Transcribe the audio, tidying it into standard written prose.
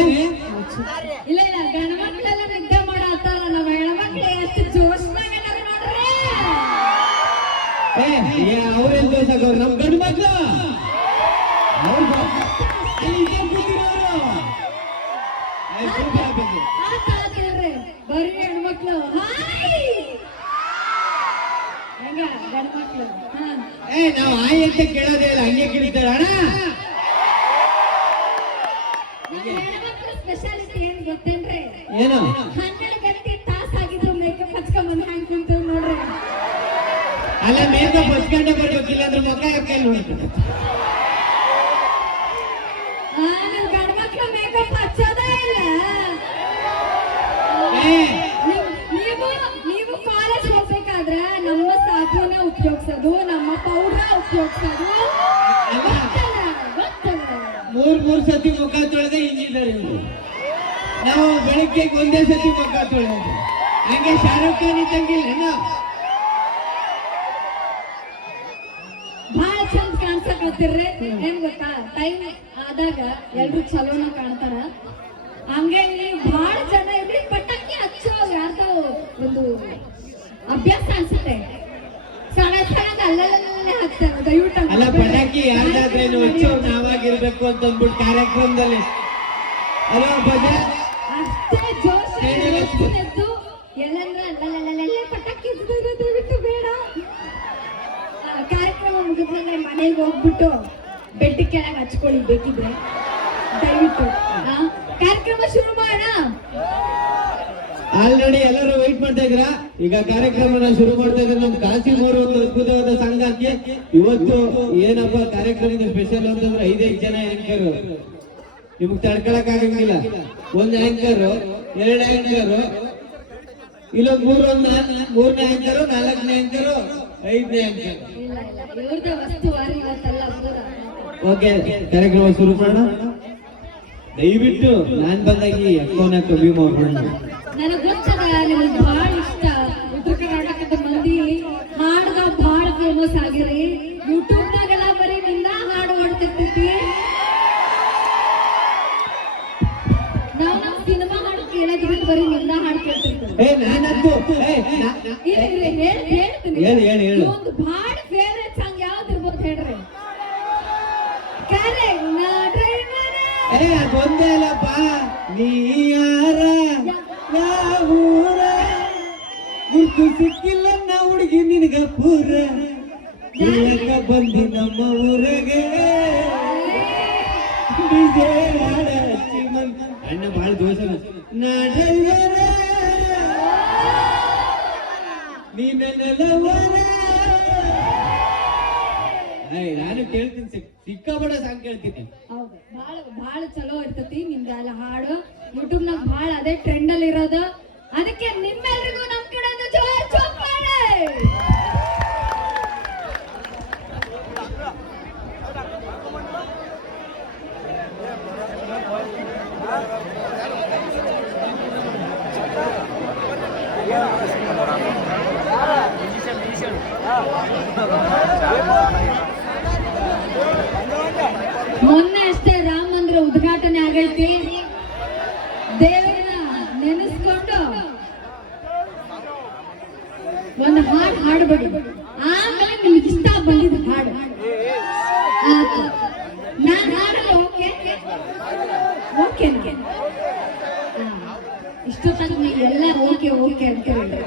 ಇಲ್ಲ ಇಲ್ಲ ಗಂಡ್ಮಕ್ಳೆಲ್ಲ ನಿದ್ದೆ ಮಾಡತ್ತಾರ, ನಾವ್ ಹೆಣ್ಮಕ್ಳು ಎಷ್ಟು ಜೋಶ್ನಾಗ ನೋಡ್ರಿ. ಅವ್ರೇನ್ ಜೋಸಾಗ ನಮ್ ಗಂಡು ಮಕ್ಳು ಬರೀ ಹೆಣ್ಮಕ್ಳು ಹೆಂಗ ಗಂಡ್ಮಕ್ಳು ನಾವ್ ಆಯ್ ಅಂತ ಕೇಳೋದೇ ಇಲ್ಲ, ಹಂಗೆ ಕೇಳ್ತಾರ ಅಣ್ಣ. ಹೆಣ್ಮಕ್ಳು ಸ್ಪೆಷಾಲಿಟಿ ಏನ್ ಗೊತ್ತೇನ್ರಿ? ಏನು 12 ಗಂಟೆ ತಾಸ ಆಗಿದ್ರು ಮೇಕಪ್ ಹಚ್ಕೊಂಡ್ ಹ್ಯಾಂಗ್ ಕುಂತು ನೋಡ್ರಿ. ಅಲ್ಲ ಮೇಕಪ್ ಹಚ್ಕೊಂಡೆ ಬರ್ಬೇಕಿಲ್ಲ ಅಂದ್ರೆ ಮುಖ ಯಾಕೆ ನೋಡ್ತಾರೆ? ನಮ್ ಗಂಡ್ಮಕ್ಳು ಮೇಕಪ್ ಹಚ್ಚೋದೇ ಇಲ್ಲ. ನೀವು ಕಾಲೇಜ್ ಹೋಗ್ಬೇಕಾದ್ರೆ ನಮ್ಮ ಸಾಬೂನ ಉಪಯೋಗಿಸೋದು, ನಮ್ಮ ಪೌಡ್ರ ಉಪಯೋಗಿಸೋದು ಮೂರ್ ಸತಿ ಮುಖ ತೊಳೆದ ಹಿಂಗಿದ್ದಾರೆ. ನಾವು ಬೆಳಗ್ಗೆ ಒಂದೇ ಸತಿ ಮುಖ ತೊಳೆದು ಹಂಗೆ ಶಾರುಖ್ ಖಾನ್ ಇದ್ದಂಗಿಲ್ಲ. ಬಹಳ ಚಂದ ಕಾಣ್ಸಕತ್ತಿರ್ರಿ. ಏನ್ ಗೊತ್ತಾ, ಟೈಮ್ ಆದಾಗ ಎಲ್ರು ಚಲೋನ ಕಾಣ್ತಾರ. ಹಂಗೆ ಬಹಳ ಜನ ಇರ್ರಿ ಪಟಾಕಿ ಹಚ್ಚೋ ಯಾರ್ದೋ ಒಂದು ಅಭ್ಯಾಸ ಅನ್ಸುತ್ತೆ. ಸಣ್ಣ ಸಣ್ಣ ಅಲ್ಲಲ್ಲೇ ಹಾಕ್ತಾರೆ. ದಯವಿಟ್ಟು ಅಲ್ಲ, ಪಟಾಕಿ ಯಾರ್ದಾದ್ರೇನು ಹಚ್ಚೋರು ನಾವಾಗಿರ್ಬೇಕು ಅಂತ ಅಂದ್ಬಿಟ್ಟು ಕಾರ್ಯಕ್ರಮದಲ್ಲಿ ಅಷ್ಟೇ ಜೋಶ್ ಎದ್ದು ಎಲ್ಲಂದ್ರೆ ಅಲ್ಲಲ್ಲೇ ಪಟಾಕಿ ದಯವಿಟ್ಟು ಬೇಡ. ಕಾರ್ಯಕ್ರಮ ಮುಗಿದ್ಮೇಲೆ ಮನೆಗೆ ಹೋಗ್ಬಿಟ್ಟು ಬೆಡ್ ಕೆಳಗೆ ಹಚ್ಕೊಳ್ಳಿ ಬೇಕಿದ್ರೆ ದಯವಿಟ್ಟು. ಕಾರ್ಯಕ್ರಮ ಶುರು ಮಾಡೋಣ. ಆಲ್ರೆಡಿ ಎಲ್ಲರೂ ವೈಟ್ ಮಾಡ್ತಾ ಇದ್ರ. ಈಗ ಕಾರ್ಯಕ್ರಮನ ಶುರು ಮಾಡ್ತಾ ಇದ್ರೆ ನಮ್ ಕಾಸಿಮೂರು ಒಂದು ಅದ್ಭುತವಾದ ಸಂಘಕ್ಕೆ ಇವತ್ತು ಏನಪ್ಪ ಕಾರ್ಯಕ್ರಮದ ಸ್ಪೆಷಲ್ ಅಂತಂದ್ರೆ 5 ಜನ ಆಂಕರ್. ನಿಮ್ಗೆ ತಡ್ಕೊಳಕ್ ಆಗಂಗಿಲ್ಲ. 1 ಆಂಕರ್, 2 ಆಂಕರ್, ಇಲ್ಲೊಂದು 3ನೇ ಆಂಕರ್, 4ನೇ ಆಂಕರ್, 5ನೇ ಆಂಕರ್. ಓಕೆ, ಕಾರ್ಯಕ್ರಮ ಶುರು ಮಾಡೋಣ. ದಯವಿಟ್ಟು ನಾನ್ ಬಂದಾಗಿ ಅಕ್ಕವನ್ನ ಕಮ್ಮಿ ಮಾಡೋಣ. ನನಗೆ ಗೊತ್ತದ ನಿಮ್ಗೆ ಬಹಳ ಇಷ್ಟ. ಉತ್ತರ ಕರ್ನಾಟಕದ ಮಂದಿ ಹಾಡ್ಗ ಬಹಳ ಫೇಮಸ್ ಆಗಿರಿ. ಯೂಟ್ಯೂಬ್ನಾಗೆಲ್ಲ ಬರೀ ನಿಂದ ಹಾಡು ಮಾಡ್ತಿರ್ತೈತಿ. ನಾವು ನಮ್ಮ ಸಿನಿಮಾ ಹಾಡು ಕೇಳೋದ್ ಬಿಟ್ಟು ಬರೀ ನಿಂದ ಹಾಡು ಕೇಳ್ತಿರ್ತೀವಿ. ಹೇಳ್ತೀನಿ. ಒಂದು ಬಹಳ ಫೇವ್ರೆಟ್ ಸಾಂಗ್ ಯಾವ್ದಿರ್ಬೋದು ಹೇಳ್ರಿ? ಅದೊಂದೇ ಅಲ್ಲಪ್ಪ. ನೀ ಯಾರ ಯಾವೂರ ಗುರ್ತು ಸಿಕ್ಕಿಲ್ಲ ನಾ ಹುಡುಗಿ ನಿನಗ ಪೂರ ಬಂದಿ ನಮ್ಮ ಊರಗೆ ಅಣ್ಣ ಬಹಳ ದೋಷ. ನಾಡಲ್ವರ ನೀನೆಲ್ಲವರ. ನಾನು ಕೇಳ್ತೀನಿ, ಸಿಕ್ಕಾಪಟ್ಟೆ ಸಾಂಗ್ ಕೇಳ್ತೀನಿ. ಹೌದು, ಬಹಳ ಚಲೋ ಇರ್ತತಿ ನಿಮ್ದೆಲ್ಲ ಹಾಡು. ಯೂಟ್ಯೂಬ್ ನಾಗ ಬಹಳ ಅದೇ ಟ್ರೆಂಡ್ ಅಲ್ಲಿ ಇರೋದು. ಅದಕ್ಕೆ ನಿಮ್ಮೆಲ್ರಿಗೂ ನಮ್ ಕಡೆ ಜೋರ್ ಚಪ್ಪಾಳೆ. ಮೊನ್ನೆ ಅಷ್ಟೇ ರಾಮ ಮಂದಿರ ಉದ್ಘಾಟನೆ ಆಗೈತಿ. ದೇವರನ್ನ ನೆನೆಸ್ಕೊಂಡು ಒಂದು ಹಾಡು ಹಾಡ್ಬೇಡಿ. ಆಮೇಲೆ ನಿಮ್ಗೆ ಇಷ್ಟ ಬಂದಿದ್ದ ಹಾಡು ನಾನ್ ಹಾಡಲ್ಲ. ಓಕೆ ಓಕೆ ಇಷ್ಟು ತನಕ ನೀವೆಲ್ಲ ಓಕೆ ಓಕೆ ಅಂತ ಹೇಳಿ.